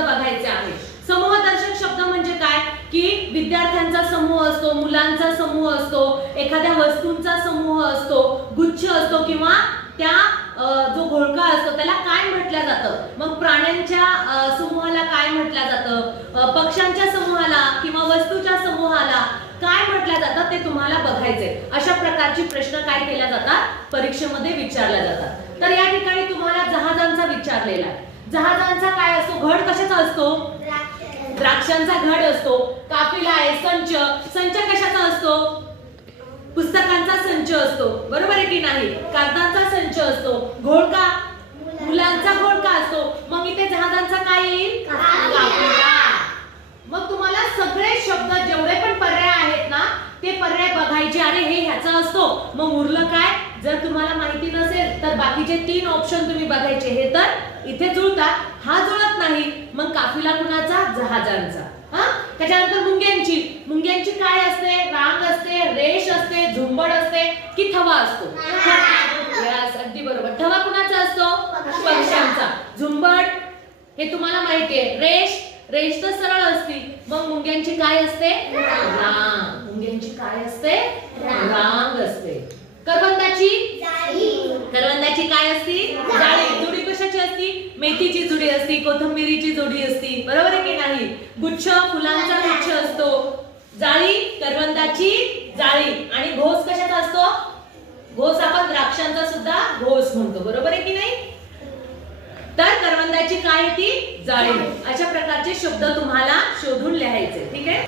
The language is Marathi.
बघायचे आहेत. समूहदर्शक शब्द म्हणजे काय की विद्यार्थ्यांचा समूह असतो, मुलांचा समूह असतो, एखाद्या वस्तूंचा समूह असतो, गुच्छ असतो किंवा त्या जो घोळका असतो त्याला काय म्हटलं जातं. मग प्राण्यांच्या समूहाला काय म्हटलं जातं, पक्ष्यांच्या समूहाला किंवा वस्तूच्या समूहाला काय म्हटलं जातं ते तुम्हाला बघायचंय. अशा प्रकारची प्रश्न काय केल्या जातात, परीक्षेमध्ये विचारल्या जातात. तर या ठिकाणी तुम्हाला जहाजांचा विचारलेला आहे. जहाजांचा काय असतो, घड कशाचा असतो, द्राक्षांचा घड असतो. काफिला आहे, संच, संच कशाचा असतो, पुस्तकांचा संच असतो, बरोबर आहे की नाही. कागदांचा संच असतो. घोळका, मुलांचा घोळका असतो. मग इथे जहाजांचा काय येईल, काफिला. मग तुम्हाला सगळे शब्द जेवढे पण पर्याय आहेत ना ते पर्याय बघायचे. अरे हे ह्याचा असतो, मग उरलं काय. जर तुम्हाला माहिती नसेल तर बाकीचे 3 ऑप्शन तुम्ही बघायचे. हे तर इथे जुळतात, हा जुळत नाही, मग काफिला कुणाचा, जहाजांचा. त्याच्यानंतर मुंग्यांची, मुंग्यांची काय असते, रांग असते, रेष असते, झुंबड असते की थवा असतो. अगदी बरोबर. थवा कुणाचा असतो, पक्ष्यांचा. झुंबड हे तुम्हाला माहिती आहे. रेष, रेष तर सरळ असते. मग मुंग्यांची काय असते, रांग. मुंग्यांची काय असते, रांग असते. करवंदाची, करवंदाची काय असती, जाळी. जुडी कशाची असती, मेथीची जुडी असती, कोथिंबीरीची जुडी असती, बरोबर आहे की नाही. गुच्छ, फुलांचा गुच्छ असतो. जाळी, करवंदाची जाळी. आणि घोस कशाचा असतो, घोस आपण द्राक्षांचा सुद्धा घोस म्हणतो, बरोबर आहे की नाही. तर करवंदाची काय ती, जाळी. अशा प्रकारचे शब्द तुम्हाला शोधून लिहायचे. ठीक आहे.